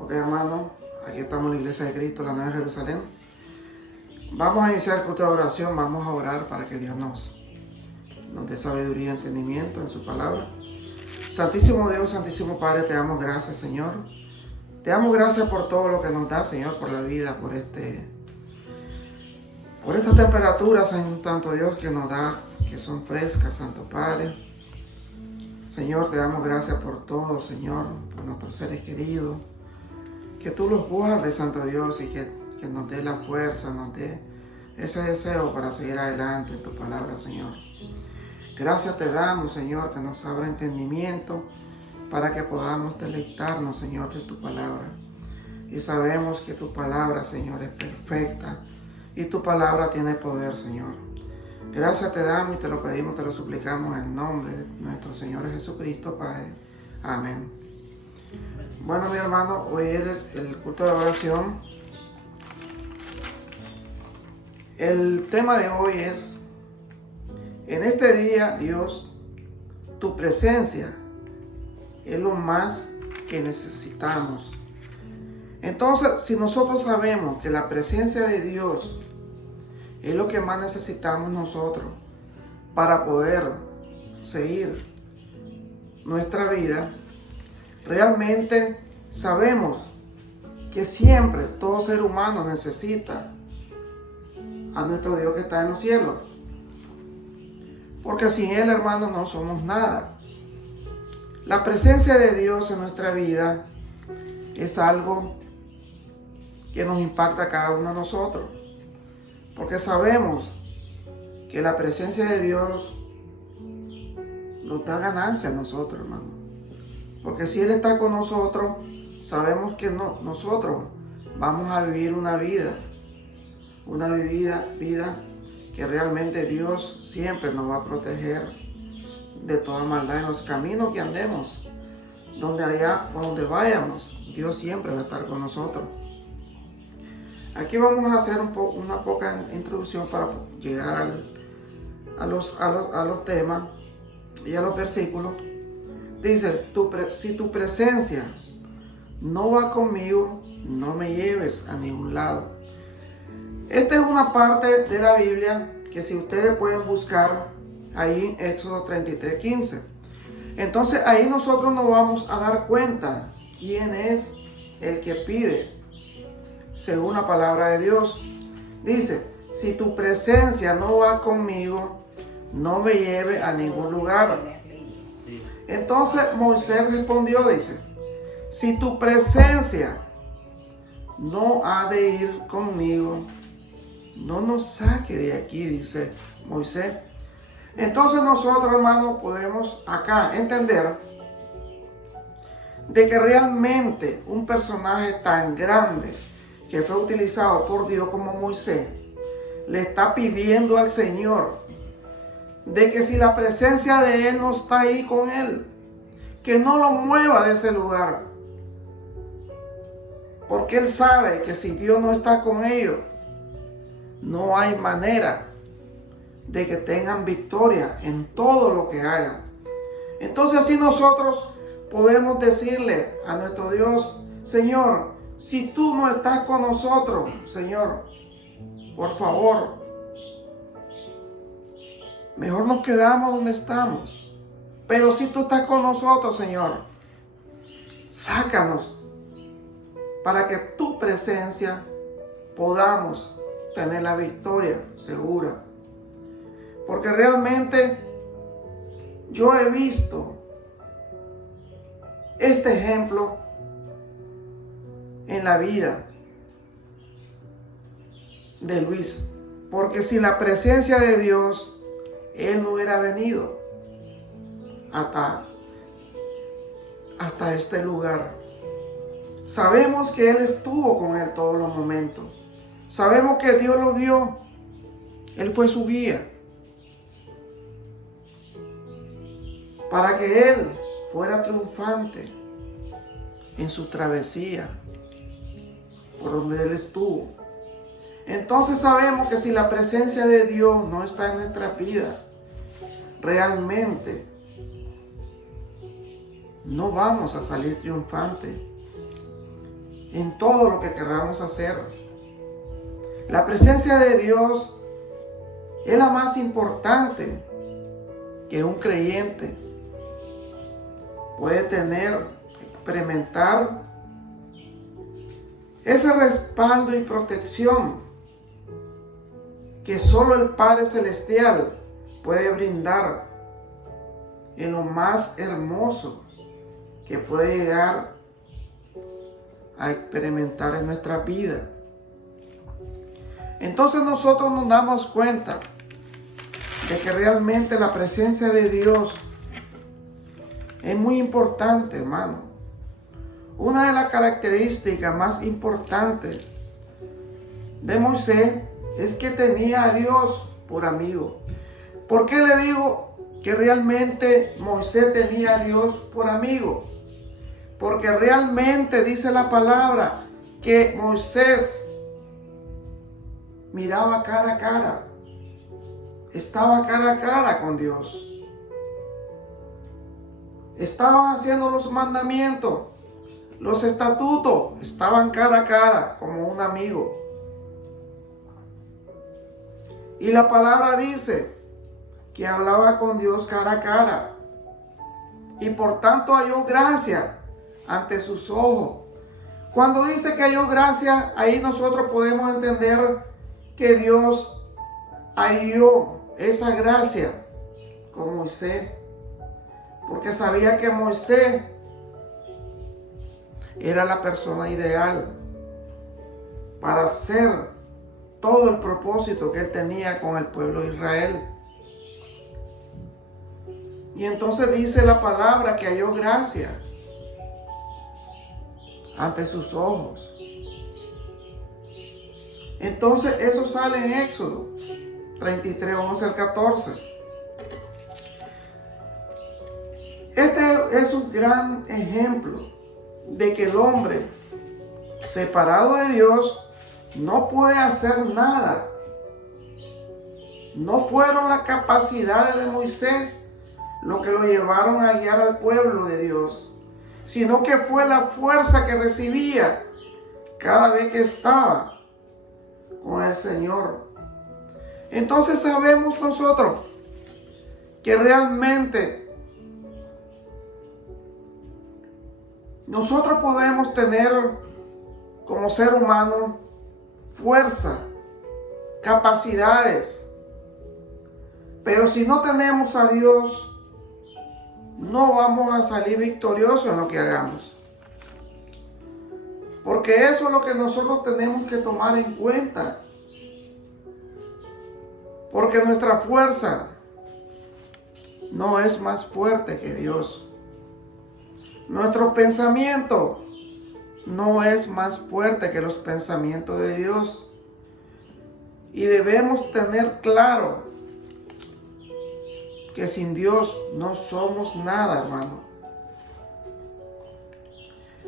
Ok, hermano, aquí estamos en la Iglesia de Cristo, la Nueva Jerusalén. Vamos a iniciar el culto de oración, vamos a orar para que Dios nos dé sabiduría y entendimiento en su palabra. Santísimo Dios, Santísimo Padre, te damos gracias, Señor. Te damos gracias por todo lo que nos da, Señor, por la vida, por estas temperaturas, Santo Dios, que nos da, que son frescas, Santo Padre. Señor, te damos gracias por todo, Señor, por nuestros seres queridos. Que tú los guardes, Santo Dios, y que nos dé la fuerza, nos dé ese deseo para seguir adelante en tu palabra, Señor. Gracias te damos, Señor, que nos abra entendimiento para que podamos deleitarnos, Señor, de tu palabra. Y sabemos que tu palabra, Señor, es perfecta y tu palabra tiene poder, Señor. Gracias te damos y te lo pedimos, te lo suplicamos en el nombre de nuestro Señor Jesucristo, Padre. Amén. Bueno, mi hermano, hoy es el culto de oración. El tema de hoy es: en este día, Dios, tu presencia es lo más que necesitamos. Entonces, si nosotros sabemos que la presencia de Dios es lo que más necesitamos nosotros para poder seguir nuestra vida, realmente sabemos que siempre todo ser humano necesita a nuestro Dios que está en los cielos. Porque sin Él, hermano, no somos nada. La presencia de Dios en nuestra vida es algo que nos impacta a cada uno de nosotros. Porque sabemos que la presencia de Dios nos da ganancia a nosotros, hermano. Porque si Él está con nosotros, sabemos que nosotros vamos a vivir una vida que realmente Dios siempre nos va a proteger de toda maldad en los caminos que andemos. Donde vayamos, Dios siempre va a estar con nosotros. Aquí vamos a hacer una poca introducción para llegar a los temas y a los versículos. Dice: si tu presencia no va conmigo, no me lleves a ningún lado. Esta es una parte de la Biblia que si ustedes pueden buscar ahí en Éxodo 33:15. Entonces ahí nosotros nos vamos a dar cuenta quién es el que pide según la palabra de Dios. Dice: si tu presencia no va conmigo, no me lleve a ningún lugar. Entonces Moisés respondió, dice: si tu presencia no ha de ir conmigo, no nos saque de aquí, dice Moisés. Entonces nosotros, hermanos, podemos acá entender de que realmente un personaje tan grande que fue utilizado por Dios como Moisés, le está pidiendo al Señor de que si la presencia de Él no está ahí con Él, que no lo mueva de ese lugar. Porque Él sabe que si Dios no está con ellos, no hay manera de que tengan victoria en todo lo que hagan. Entonces así nosotros podemos decirle a nuestro Dios: Señor, si tú no estás con nosotros, Señor, por favor, mejor nos quedamos donde estamos. Pero si tú estás con nosotros, Señor, sácanos para que tu presencia podamos tener la victoria segura. Porque realmente yo he visto este ejemplo en la vida de Luis. Porque sin la presencia de Dios, él no hubiera venido hasta este lugar. Sabemos que Él estuvo con él todos los momentos. Sabemos que Dios lo guió. Él fue su guía para que Él fuera triunfante en su travesía por donde Él estuvo. Entonces sabemos que si la presencia de Dios no está en nuestra vida, realmente no vamos a salir triunfantes. en todo lo que queramos hacer. La presencia de Dios es la más importante que un creyente puede tener, experimentar ese respaldo y protección que solo el Padre Celestial puede brindar en lo más hermoso que puede llegar a experimentar en nuestra vida. Entonces nosotros nos damos cuenta de que realmente la presencia de Dios es muy importante, hermano. Una de las características más importantes de Moisés es que tenía a Dios por amigo. ¿Por qué le digo que realmente Moisés tenía a Dios por amigo? Porque realmente dice la palabra que Moisés miraba cara a cara, estaba cara a cara con Dios. Estaban haciendo los mandamientos, los estatutos, estaban cara a cara como un amigo. Y la palabra dice que hablaba con Dios cara a cara. Y por tanto halló gracia ante sus ojos. Cuando dice que halló gracia, ahí nosotros podemos entender que Dios halló esa gracia con Moisés, porque sabía que Moisés era la persona ideal para hacer todo el propósito que él tenía con el pueblo de Israel. Y entonces dice la palabra que halló gracia ante sus ojos. Entonces eso sale en Éxodo 33, 11 al 14. Este es un gran ejemplo de que el hombre separado de Dios no puede hacer nada. No fueron las capacidades de Moisés lo que lo llevaron a guiar al pueblo de Dios, sino que fue la fuerza que recibía cada vez que estaba con el Señor. Entonces sabemos nosotros que realmente nosotros podemos tener como ser humano fuerza, capacidades, pero si no tenemos a Dios, no vamos a salir victoriosos en lo que hagamos. Porque eso es lo que nosotros tenemos que tomar en cuenta. Porque nuestra fuerza no es más fuerte que Dios. Nuestro pensamiento no es más fuerte que los pensamientos de Dios. Y debemos tener claro que sin Dios no somos nada, hermano.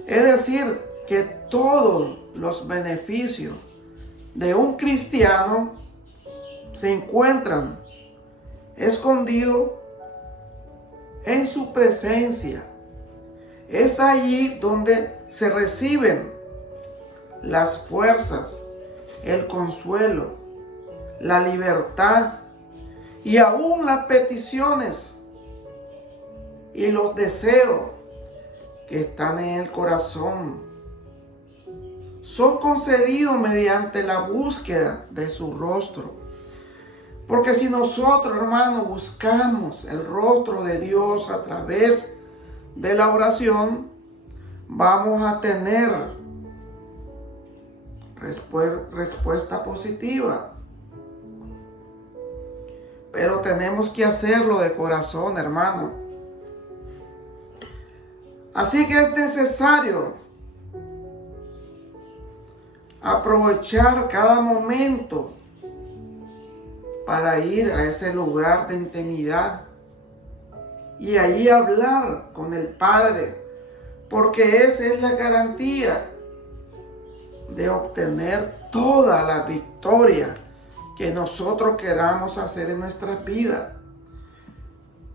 Es decir, que todos los beneficios de un cristiano se encuentran escondidos en su presencia. Es allí donde se reciben las fuerzas, el consuelo, la libertad y aún las peticiones y los deseos que están en el corazón son concedidos mediante la búsqueda de su rostro. Porque si nosotros, hermanos, buscamos el rostro de Dios a través de la oración, vamos a tener respuesta positiva. Pero tenemos que hacerlo de corazón, hermano. Así que es necesario aprovechar cada momento para ir a ese lugar de intimidad y allí hablar con el Padre, porque esa es la garantía de obtener toda la victoria que nosotros queramos hacer en nuestras vidas.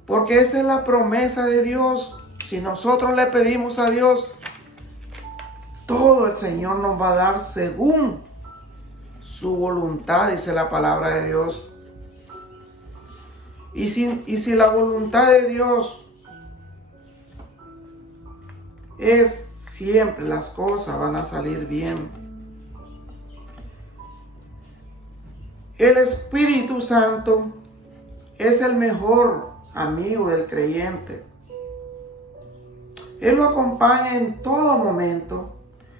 Porque esa es la promesa de Dios. Si nosotros le pedimos a Dios todo el Señor nos va a dar según su voluntad, dice la palabra de Dios. Y si la voluntad de Dios es siempre, las cosas van a salir bien. El Espíritu Santo es el mejor amigo del creyente. Él lo acompaña en todo momento.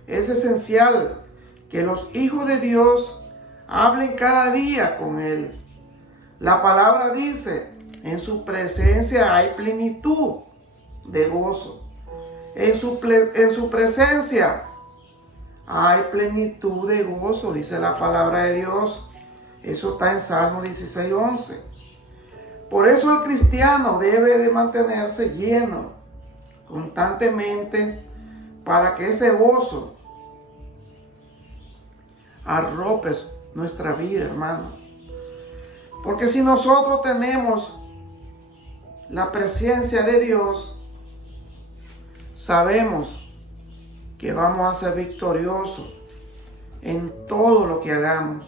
Es esencial que los hijos de Dios hablen cada día con Él. La palabra dice, en su presencia hay plenitud de gozo. En su presencia hay plenitud de gozo, dice la palabra de Dios. Eso está en Salmo 16:11. Por eso el cristiano debe de mantenerse lleno constantemente para que ese gozo arrope nuestra vida, hermano. Porque si nosotros tenemos la presencia de Dios, sabemos que vamos a ser victoriosos en todo lo que hagamos.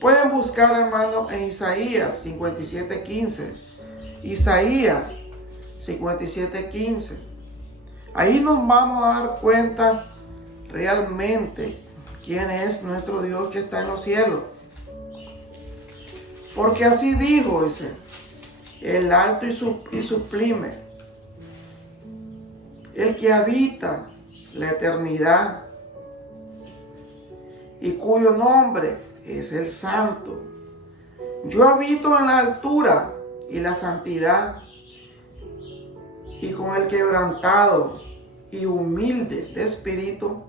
Pueden buscar, hermano, en Isaías 57:15. Isaías 57:15. Ahí nos vamos a dar cuenta realmente quién es nuestro Dios que está en los cielos. Porque así dijo, dice, el alto y sublime, el que habita la eternidad y cuyo nombre es el Santo. Yo habito en la altura y la santidad, y con el quebrantado y humilde de espíritu,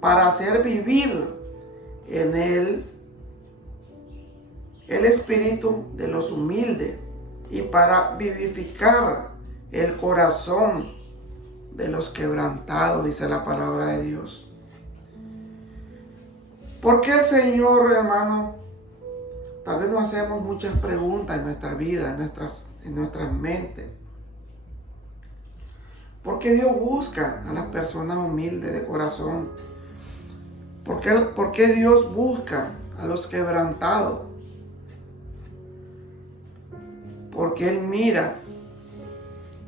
para hacer vivir en él el espíritu de los humildes, y para vivificar el corazón de los quebrantados, dice la palabra de Dios. Porque el Señor, hermano, tal vez nos hacemos muchas preguntas en nuestra vida, en nuestras mentes. ¿Por qué Dios busca a las personas humildes de corazón? ¿Por qué Dios busca a los quebrantados? Porque Él mira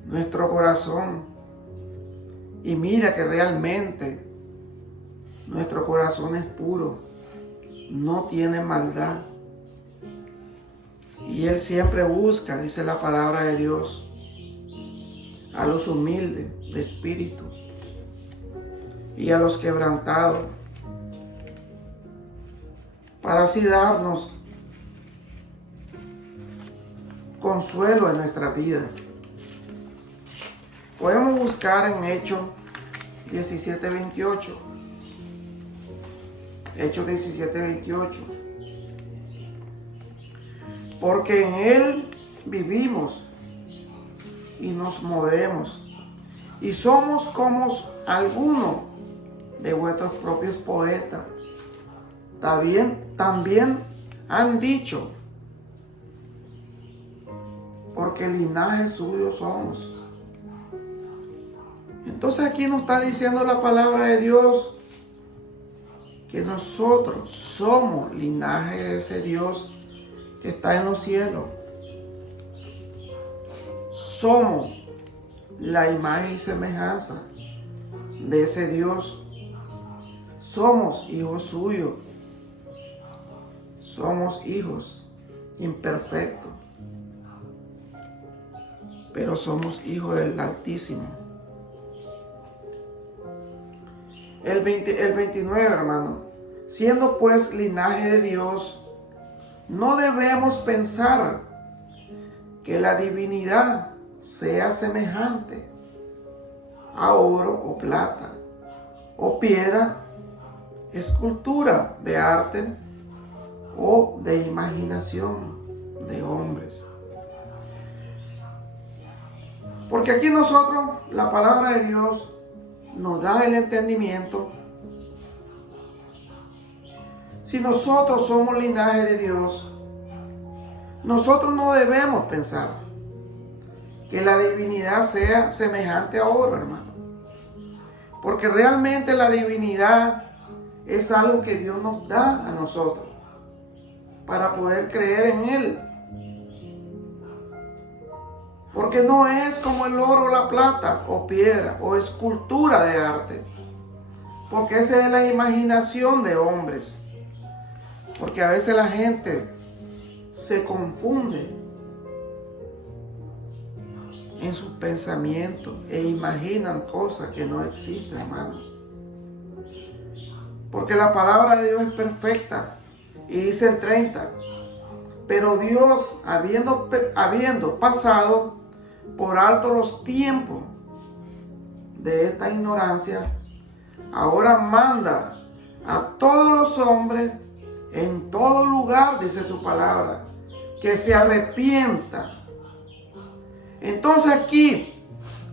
nuestro corazón y mira que realmente nuestro corazón es puro, no tiene maldad. Y Él siempre busca, dice la palabra de Dios, a los humildes de espíritu y a los quebrantados, para así darnos consuelo en nuestra vida. Podemos buscar en Hechos 17:28. Hechos 17:28. Porque en Él vivimos y nos movemos, y somos como algunos de vuestros propios poetas. También han dicho, porque linaje suyo somos. Entonces aquí nos está diciendo la palabra de Dios que nosotros somos linaje de ese Dios que está en los cielos. Somos la imagen y semejanza de ese Dios. Somos hijos suyos. Somos hijos imperfectos, pero somos hijos del Altísimo. El 29, hermano. Siendo pues linaje de Dios, no debemos pensar que la divinidad sea semejante a oro o plata, o piedra, escultura de arte o de imaginación de hombres. Porque aquí nosotros, la palabra de Dios nos da el entendimiento. Si nosotros somos linaje de Dios, nosotros no debemos pensar que la divinidad sea semejante a oro, hermano. Porque realmente la divinidad es algo que Dios nos da a nosotros para poder creer en Él. Porque no es como el oro, la plata o piedra o escultura de arte. Porque esa es la imaginación de hombres. Porque a veces la gente se confunde en sus pensamientos e imaginan cosas que no existen, hermano. Porque la palabra de Dios es perfecta. Y dice el 30, pero Dios, habiendo pasado por alto los tiempos de esta ignorancia, ahora manda a todos los hombres en todo lugar, dice su palabra, que se arrepientan. Entonces aquí,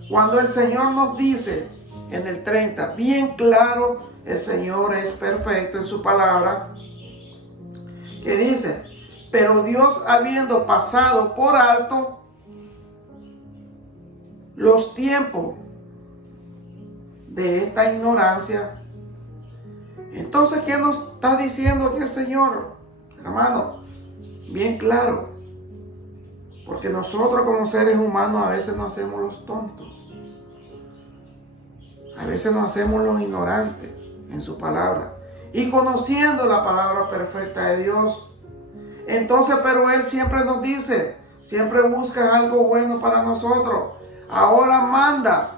cuando el Señor nos dice en el 30, bien claro, el Señor es perfecto en su palabra, que dice, pero Dios habiendo pasado por alto los tiempos de esta ignorancia. Entonces, ¿qué nos está diciendo aquí el Señor? Hermano, bien claro. Porque nosotros como seres humanos a veces nos hacemos los tontos. A veces nos hacemos los ignorantes en su palabra. Y conociendo la palabra perfecta de Dios. Entonces, pero Él siempre nos dice, siempre busca algo bueno para nosotros. Ahora manda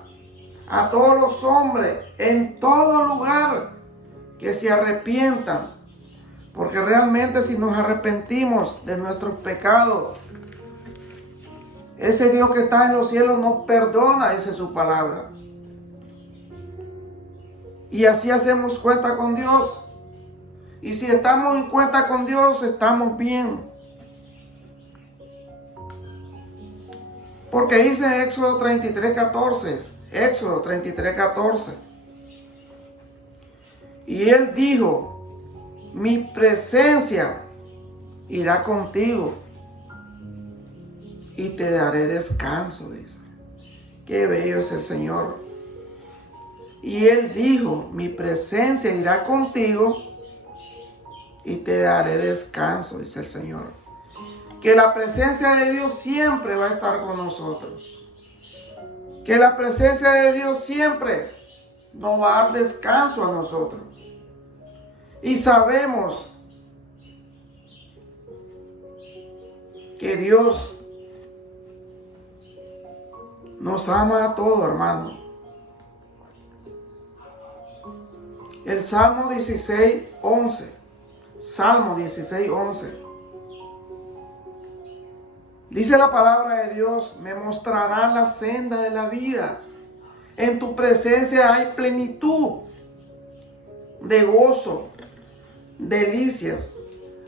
a todos los hombres en todo lugar que se arrepientan. Porque realmente si nos arrepentimos de nuestros pecados, ese Dios que está en los cielos nos perdona, dice su palabra. Y así hacemos cuenta con Dios. Y si estamos en cuenta con Dios, estamos bien. Porque dice en Éxodo 33:14. Éxodo 33:14. Y Él dijo, mi presencia irá contigo y te daré descanso, dice. Qué bello es el Señor. Y Él dijo, mi presencia irá contigo y te daré descanso, dice el Señor. Que la presencia de Dios siempre va a estar con nosotros. Que la presencia de Dios siempre nos va a dar descanso a nosotros. Y sabemos que Dios nos ama a todos, hermano. El Salmo 16:11. Salmo 16:11. Dice la palabra de Dios, me mostrará la senda de la vida. En tu presencia hay plenitud de gozo, delicias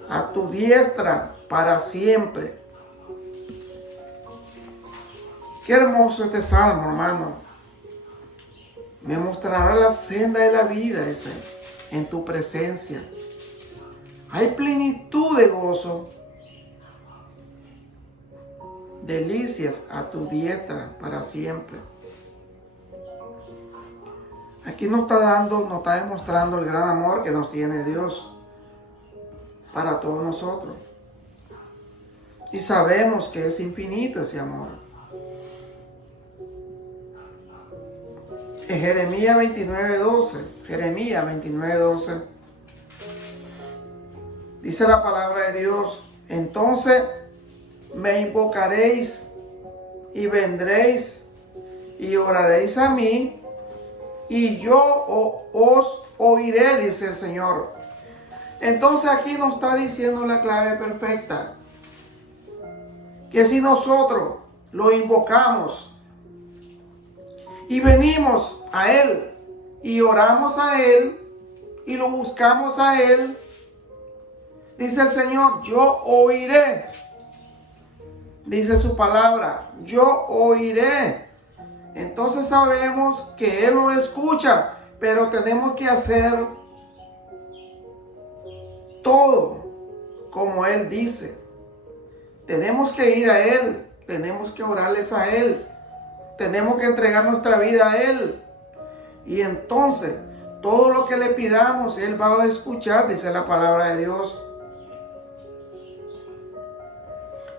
a tu diestra para siempre. Qué hermoso este salmo, hermano. Me mostrará la senda de la vida, ese, en tu presencia. Hay plenitud de gozo, delicias a tu diestra para siempre. Aquí nos está demostrando el gran amor que nos tiene Dios para todos nosotros. Y sabemos que es infinito ese amor. En Jeremías 29:12, dice la palabra de Dios, entonces me invocaréis y vendréis y oraréis a mí y yo os oiré, dice el Señor. Entonces aquí nos está diciendo la clave perfecta, que si nosotros lo invocamos y venimos a Él y oramos a Él y lo buscamos a Él, dice el Señor, yo oiré. Dice su palabra, yo oiré. Entonces sabemos que Él lo escucha, pero tenemos que hacer todo como Él dice. Tenemos que ir a Él, tenemos que orarles a Él, tenemos que entregar nuestra vida a Él. Y entonces, todo lo que le pidamos, Él va a escuchar, dice la palabra de Dios.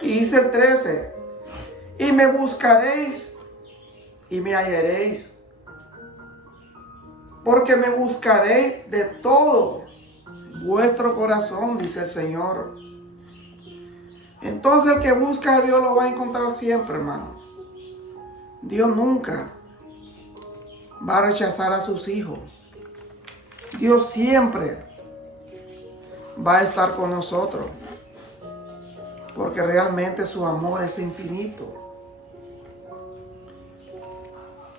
Y dice el 13, y me buscaréis y me hallaréis, porque me buscaréis de todo vuestro corazón, dice el Señor. Entonces el que busca a Dios lo va a encontrar siempre, hermano. Dios nunca va a rechazar a sus hijos. Dios siempre va a estar con nosotros, porque realmente su amor es infinito.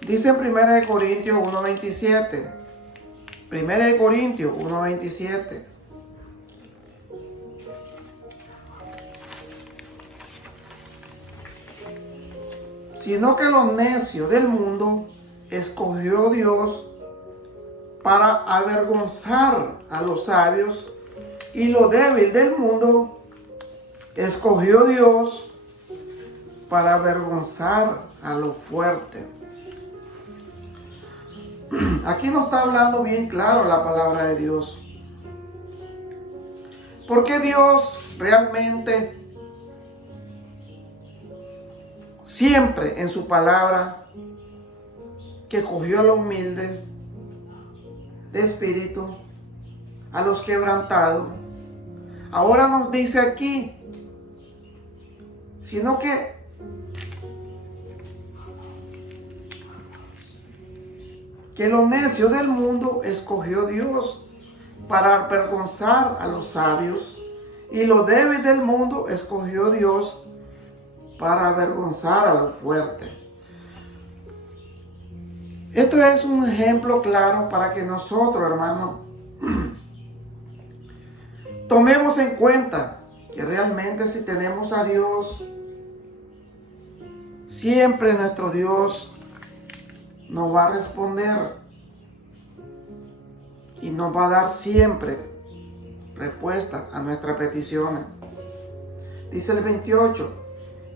Dice en 1 Corintios 1:27. 1 Corintios 1:27. Sino que los necios del mundo escogió Dios para avergonzar a los sabios, y lo débil del mundo escogió Dios para avergonzar a los fuertes. Aquí nos está hablando bien claro la palabra de Dios. Porque Dios realmente siempre en su palabra que cogió a los humildes de espíritu, a los quebrantados, ahora nos dice aquí, sino que los necios del mundo escogió Dios para avergonzar a los sabios, y los débiles del mundo escogió Dios para avergonzar a los fuertes. Esto es un ejemplo claro para que nosotros, hermanos, tomemos en cuenta que realmente si tenemos a Dios, siempre nuestro Dios nos va a responder y nos va a dar siempre respuesta a nuestras peticiones. Dice el 28,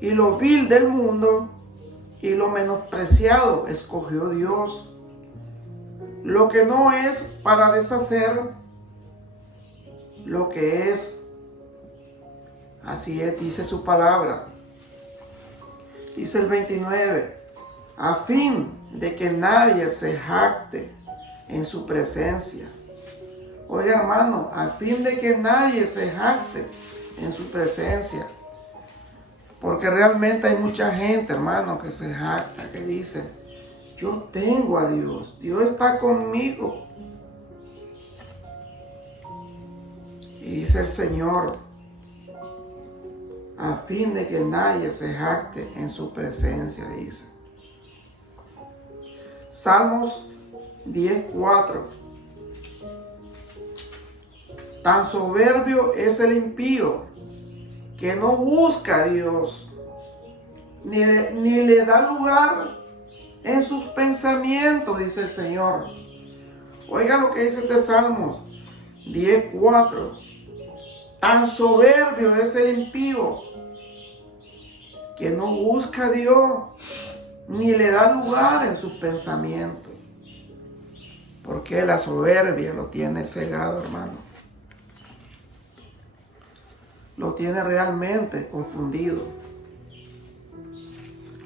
y lo vil del mundo y lo menospreciado escogió Dios, lo que no es, para deshacer lo que es. Así es, dice su palabra. Dice el 29, a fin de que nadie se jacte en su presencia. Oiga, hermano, a fin de que nadie se jacte en su presencia. Porque realmente hay mucha gente, hermano, que se jacta, que dice, yo tengo a Dios, Dios está conmigo. Y dice el Señor, a fin de que nadie se jacte en su presencia, dice. Salmos 10:4. Tan soberbio es el impío que no busca a Dios, ni le da lugar en sus pensamientos, dice el Señor. Oiga lo que dice este Salmo 10:4. Tan soberbio es el impío que no busca a Dios, ni le da lugar en sus pensamientos. Porque la soberbia lo tiene cegado, hermano. Lo tiene realmente confundido.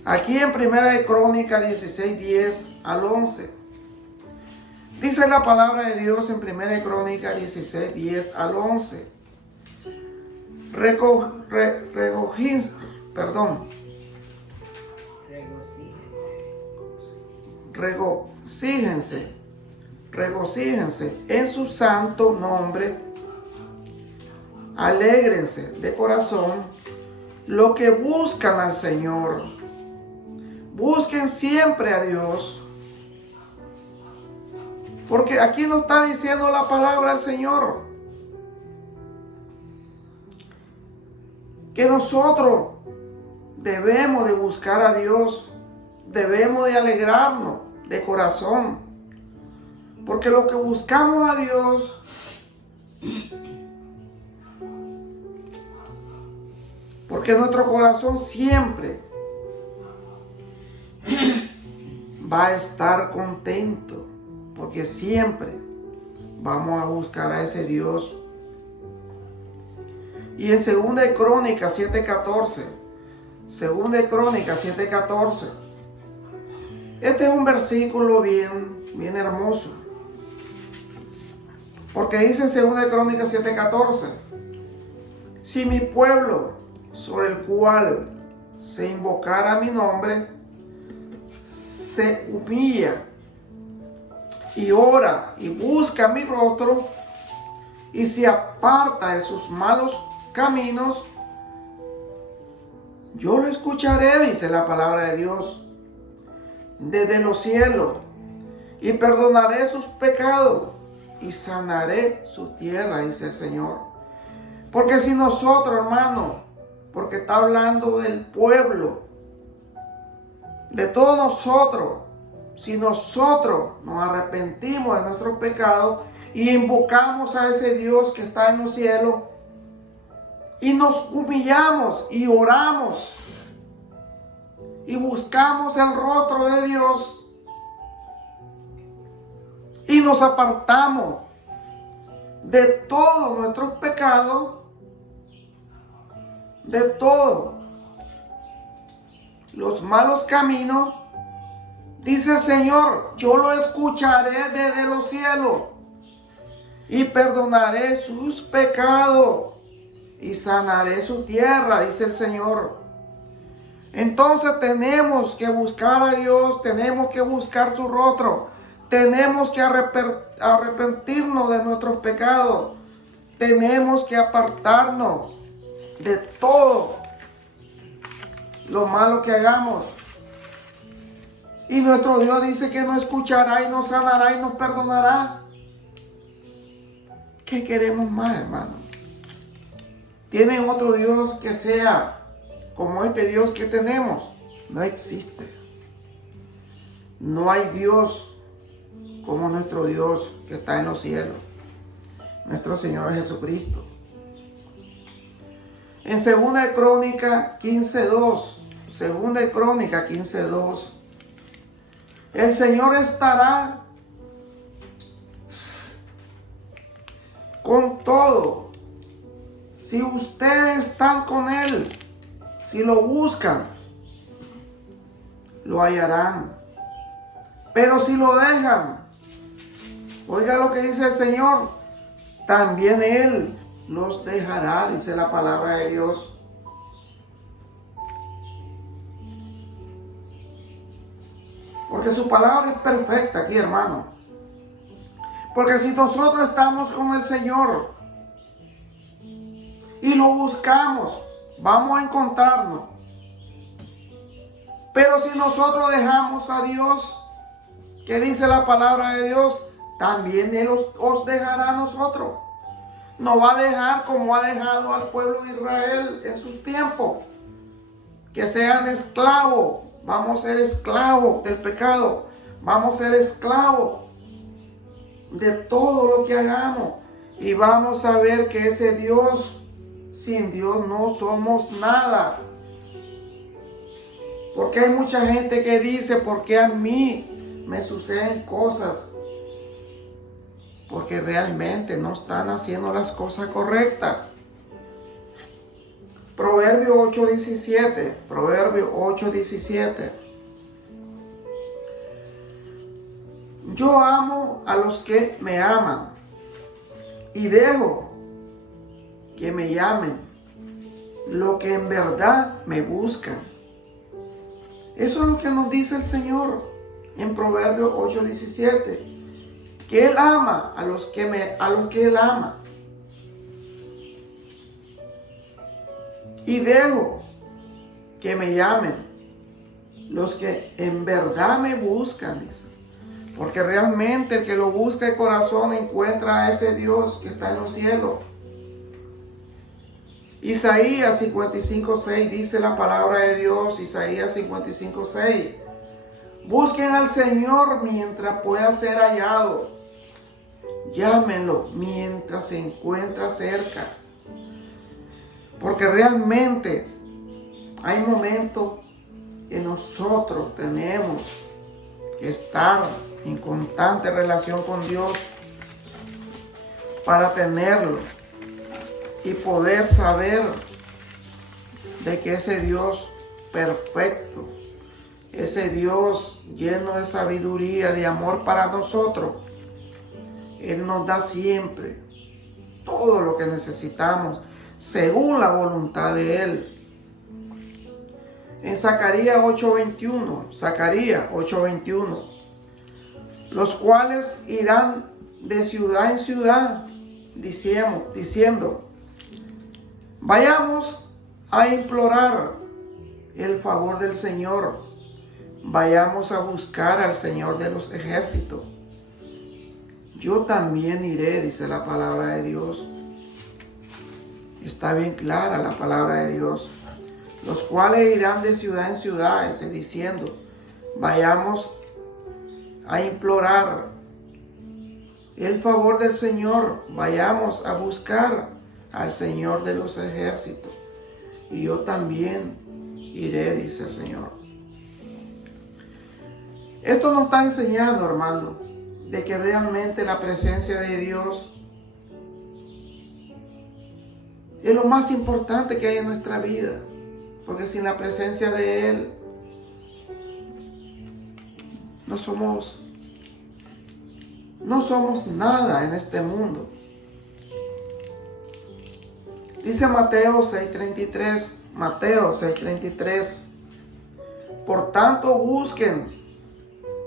Aquí en 1 Crónicas 16:10 al 11. Dice la palabra de Dios en 1 Crónicas 16:10 al 11. Regocíjense en su santo nombre. Alégrense de corazón los que buscan al Señor. Busquen siempre a Dios. Porque aquí nos está diciendo la palabra del Señor que nosotros debemos de buscar a Dios. Debemos de alegrarnos de corazón. Porque lo que buscamos a Dios porque nuestro corazón siempre va a estar contento. porque siempre vamos a buscar a ese Dios. Y en 2 de Crónicas 7:14, 2 de Crónicas 7:14, este es un versículo bien hermoso, porque dice en 2 de Crónicas 7:14, si mi pueblo, sobre el cual se invocara mi nombre, se humilla y ora y busca mi rostro y se aparta de sus malos caminos, yo lo escucharé, dice la palabra de Dios, desde los cielos, y perdonaré sus pecados y sanaré su tierra, dice el Señor. Porque si nosotros, hermano, porque está hablando del pueblo, de todos nosotros, si nosotros nos arrepentimos de nuestros pecados y invocamos a ese Dios que está en los cielos, y nos humillamos y oramos y buscamos el rostro de Dios y nos apartamos de todos nuestros pecados, de todos los malos caminos, dice el Señor, yo lo escucharé desde los cielos y perdonaré sus pecados y sanaré su tierra, dice el Señor. Entonces tenemos que buscar a Dios, tenemos que buscar su rostro, tenemos que arrepentirnos de nuestros pecados, tenemos que apartarnos de todo lo malo que hagamos. Y nuestro Dios dice que nos escuchará y nos sanará y nos perdonará. ¿Qué queremos más, hermano? ¿Tienen otro Dios que sea como este Dios que tenemos? No existe. No hay Dios como nuestro Dios que está en los cielos, nuestro Señor Jesucristo. En 2 de Crónicas 15:2, 2 de Crónicas 15:2, el Señor estará con todo. Si ustedes están con Él, si lo buscan, lo hallarán. Pero si lo dejan, oiga lo que dice el Señor, también Él los dejará, dice la palabra de Dios. Porque su palabra es perfecta aquí, hermano. Porque si nosotros estamos con el Señor y lo buscamos, vamos a encontrarnos. Pero si nosotros dejamos a Dios, ¿qué dice la palabra de Dios? También Él os dejará a nosotros. No va a dejar como ha dejado al pueblo de Israel en sus tiempos. Que sean esclavos. Vamos a ser esclavos del pecado. Vamos a ser esclavos de todo lo que hagamos. Y vamos a ver que ese Dios, sin Dios no somos nada. Porque hay mucha gente que dice, ¿por qué a mí me suceden cosas? Porque realmente no están haciendo las cosas correctas. Proverbio 8:17. Proverbio 8:17. Yo amo a los que me aman y dejo que me llamen lo que en verdad me buscan. Eso es lo que nos dice el Señor en Proverbio 8:17. Que Él ama a los que Él ama. Y dejo que me llamen los que en verdad me buscan, dice. Porque realmente el que lo busca de corazón encuentra a ese Dios que está en los cielos. Isaías 55:6 dice la palabra de Dios. Isaías 55:6. Busquen al Señor mientras pueda ser hallado. Llámenlo mientras se encuentra cerca. Porque realmente hay momentos que nosotros tenemos que estar en constante relación con Dios para tenerlo y poder saber de que ese Dios perfecto, ese Dios lleno de sabiduría, de amor para nosotros, Él nos da siempre todo lo que necesitamos según la voluntad de Él. En Zacarías 8:21, los cuales irán de ciudad en ciudad, diciendo, vayamos a implorar el favor del Señor, vayamos a buscar al Señor de los ejércitos. Yo también iré, dice la palabra de Dios. Está bien clara la palabra de Dios. Los cuales irán de ciudad en ciudad, diciendo, vayamos a implorar el favor del Señor, vayamos a buscar al Señor de los ejércitos. Y yo también iré, dice el Señor. Esto nos está enseñando, hermano, de que realmente la presencia de Dios es lo más importante que hay en nuestra vida. Porque sin la presencia de Él no somos nada en este mundo. Dice Mateo 6:33, por tanto busquen.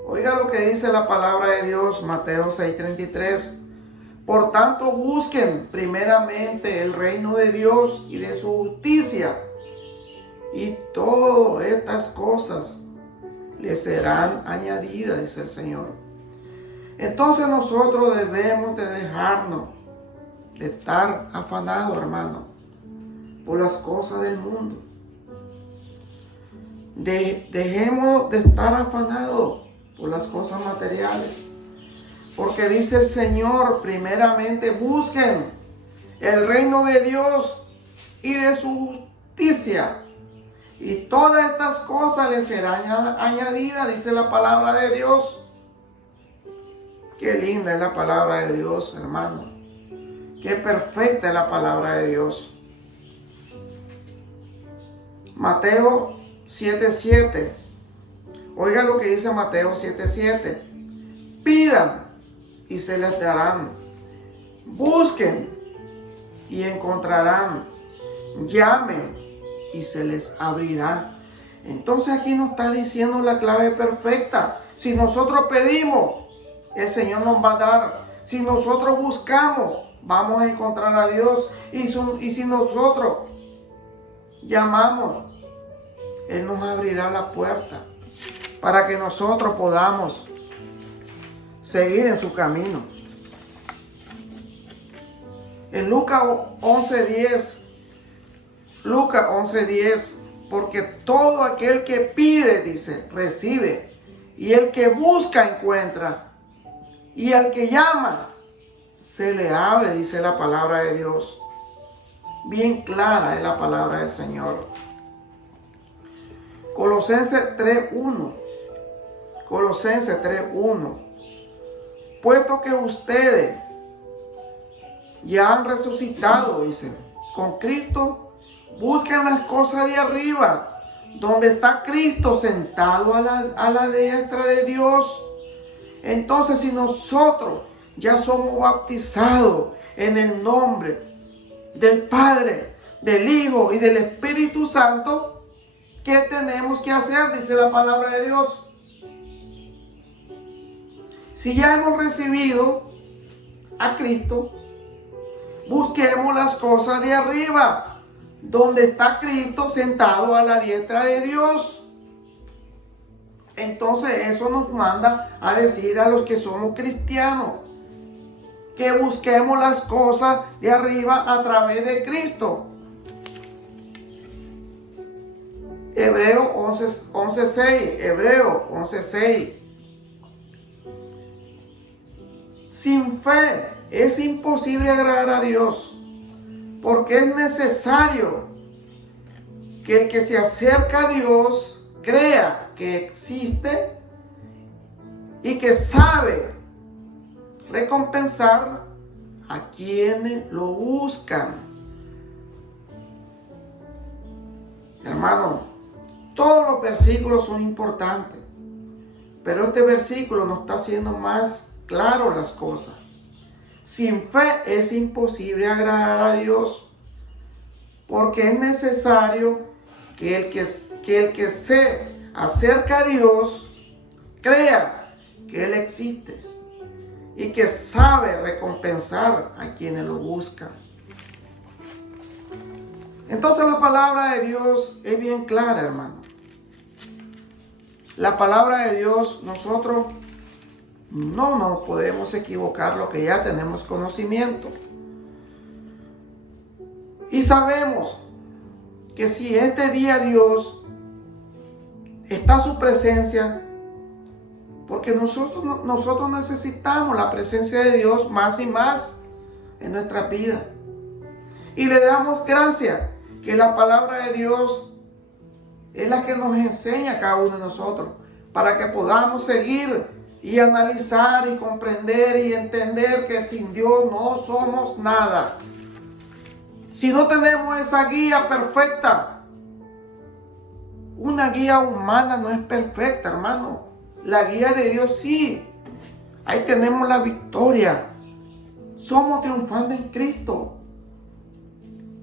Oiga lo que dice la palabra de Dios, Mateo 6:33. Por tanto busquen primeramente el reino de Dios y de su justicia, y todas estas cosas les serán añadidas, dice el Señor. Entonces nosotros debemos de dejarnos de estar afanados, hermano, por las cosas del mundo. Dejemos de estar afanados por las cosas materiales. Porque dice el Señor, primeramente busquen el reino de Dios y de su justicia, y todas estas cosas les serán añadidas, dice la palabra de Dios. Qué linda es la palabra de Dios, hermano. Qué perfecta es la palabra de Dios. Mateo 7:7. Oiga lo que dice Mateo 7:7. Pidan y se les darán. Busquen y encontrarán. Llamen y se les abrirá. Entonces aquí nos está diciendo la clave perfecta. Si nosotros pedimos, el Señor nos va a dar. Si nosotros buscamos, vamos a encontrar a Dios. Y si nosotros llamamos, Él nos abrirá la puerta para que nosotros podamos seguir en su camino. En Lucas 11:10, porque todo aquel que pide, dice, recibe, y el que busca encuentra, y al que llama se le abre, dice la palabra de Dios. Bien clara es la palabra del Señor. Colosenses 3:1. Puesto que ustedes ya han resucitado, dice, con Cristo, busquen las cosas de arriba, donde está Cristo sentado a la diestra de Dios. Entonces, si nosotros ya somos bautizados en el nombre del Padre, del Hijo y del Espíritu Santo, ¿qué tenemos que hacer? Dice la palabra de Dios. Si ya hemos recibido a Cristo, busquemos las cosas de arriba, donde está Cristo sentado a la diestra de Dios. Entonces eso nos manda a decir a los que somos cristianos que busquemos las cosas de arriba a través de Cristo. Hebreo 11:6. Sin fe es imposible agradar a Dios, porque es necesario que el que se acerca a Dios crea que existe y que sabe recompensar a quienes lo buscan. Hermano, todos los versículos son importantes, pero este versículo nos está haciendo más claro las cosas. Sin fe es imposible agradar a Dios, porque es necesario que el que se acerca a Dios crea que Él existe y que sabe recompensar a quienes lo buscan. Entonces la palabra de Dios es bien clara, hermano. La palabra de Dios, nosotros no nos podemos equivocar, lo que ya tenemos conocimiento. Y sabemos que si este día Dios está su presencia, porque nosotros necesitamos la presencia de Dios más y más en nuestra vida. Y le damos gracias que la palabra de Dios es la que nos enseña a cada uno de nosotros, para que podamos seguir y analizar y comprender y entender que sin Dios no somos nada. Si no tenemos esa guía perfecta, una guía humana no es perfecta, hermano. La guía de Dios sí. Ahí tenemos la victoria. Somos triunfantes en Cristo.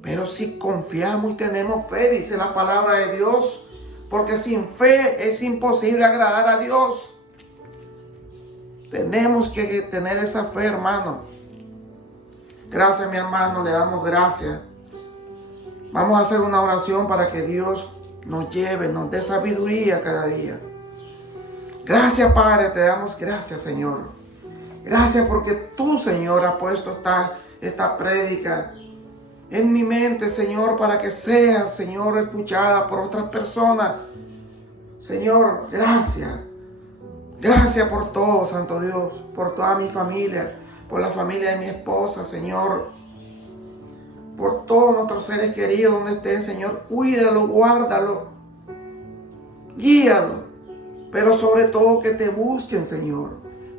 Pero si confiamos y tenemos fe, dice la palabra de Dios, porque sin fe es imposible agradar a Dios. Tenemos que tener esa fe, hermano. Gracias, mi hermano, le damos gracias. Vamos a hacer una oración para que Dios nos lleve, nos dé sabiduría cada día. Gracias, Padre, te damos gracias, Señor. Gracias porque tú, Señor, has puesto esta prédica en mi mente, Señor, para que sea, Señor, escuchada por otras personas. Señor, gracias. Gracias por todo, Santo Dios, por toda mi familia, por la familia de mi esposa, Señor. Por todos nuestros seres queridos donde estén, Señor, cuídalo, guárdalo, guíalo. Pero sobre todo que te busquen, Señor,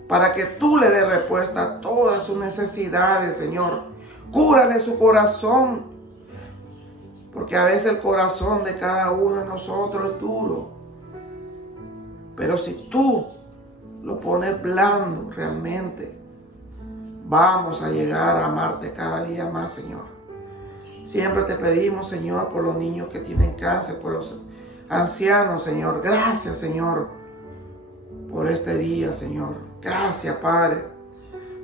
para que tú le des respuesta a todas sus necesidades, Señor. Cúrale su corazón, porque a veces el corazón de cada uno de nosotros es duro. Pero si tú lo pones blando realmente, vamos a llegar a amarte cada día más, Señor. Siempre te pedimos, Señor, por los niños que tienen cáncer, por los ancianos, Señor. Gracias, Señor, por este día, Señor. Gracias, Padre.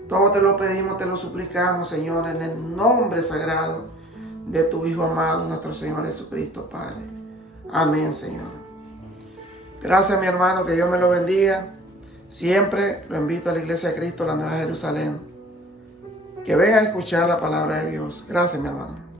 Todo te lo pedimos, te lo suplicamos, Señor, en el nombre sagrado de tu Hijo amado, nuestro Señor Jesucristo, Padre. Amén, Señor. Gracias, mi hermano, que Dios me lo bendiga. Siempre lo invito a la Iglesia de Cristo, la Nueva Jerusalén, que venga a escuchar la palabra de Dios. Gracias, mi hermano.